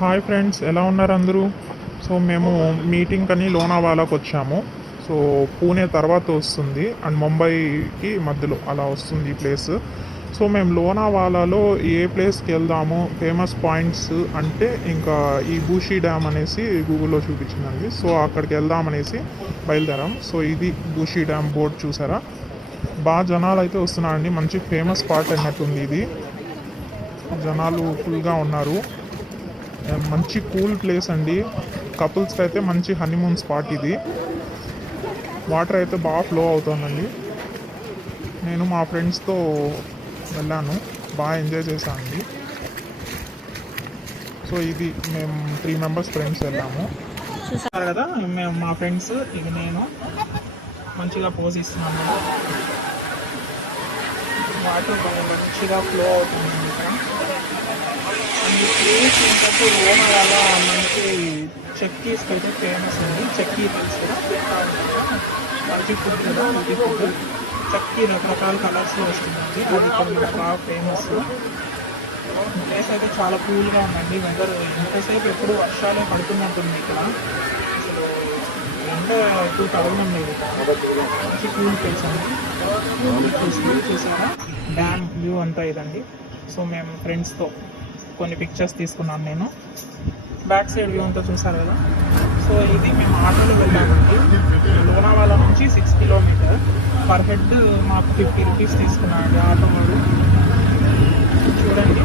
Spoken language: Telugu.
హాయ్ ఫ్రెండ్స్, ఎలా ఉన్నారు అందరూ? సో మేము మీటింగ్ అని లోనావాలాకు వచ్చాము. సో పూణే తర్వాత వస్తుంది అండ్ ముంబైకి మధ్యలో అలా వస్తుంది ఈ ప్లేస్. సో మేము లోనావాలాలో ఏ ప్లేస్కి వెళ్దాము, ఫేమస్ పాయింట్స్ అంటే ఇంకా ఈ బూషీ డ్యామ్ అనేసి గూగుల్లో చూపించిందండి. సో అక్కడికి వెళ్దామనేసి బయలుదేరాం. సో ఇది బూషీ డ్యామ్ బోర్డ్ చూసారా, బాగా జనాలు అయితే వస్తున్నారండి. మంచి ఫేమస్ స్పాట్ అన్నట్టుంది ఇది. జనాలు ఫుల్గా ఉన్నారు. మంచి కూల్ ప్లేస్ అండి. కపుల్స్కి అయితే మంచి హనీమూన్ స్పాట్ ఇది. వాటర్ అయితే బాగా ఫ్లో అవుతుందండి. నేను మా ఫ్రెండ్స్తో వెళ్ళాను, బాగా ఎంజాయ్ చేశానండి. సో ఇది మేము 3 మెంబర్స్ ఫ్రెండ్స్ వెళ్ళాము. చూసారు కదా, మేము మా ఫ్రెండ్స్ ఇది నేను మంచిగా పోజ్ ఇస్తున్నాము. వాటర్ బాగా మంచిగా ఫ్లో అవుతుంది ఇక్కడ. ఈ ప్లేస్ ఏంటంటే లోనావాలా మంచి చెక్కీస్కి అయితే ఫేమస్ అండి. చెక్కీ తెలుసు కూడా, మంచి ఫుడ్ కదా, మంచి ఫుడ్. చెక్కీ రకరకాల కలర్స్లో వస్తుందండి, అది ఇక్కడ మనకు బాగా ఫేమస్. ప్లేస్ అయితే చాలా కూల్గా ఉందండి. వెదర్ ఎంతసేపు ఎప్పుడు వర్షాలే పడుతున్నట్టుంది ఇక్కడ. అసలు ఎండ ఎక్కువ తగడం లేదు. మంచి కూల్ ప్లేస్ అండి. చూసారా డ్యామ్ వ్యూ అంతా ఇదండి. సో మేము ఫ్రెండ్స్తో కొన్ని పిక్చర్స్ తీసుకున్నాను నేను. బ్యాక్ సైడ్ వ్యూ అంతా చూసారు కదా. సో ఇది మేము ఆటోలో వెళ్ళామండి. లోనావాలా నుంచి 6 కిలోమీటర్. పర్ హెడ్ మాకు 50 రూపీస్ తీసుకున్నామండి ఆటో వాళ్ళు. చూడండి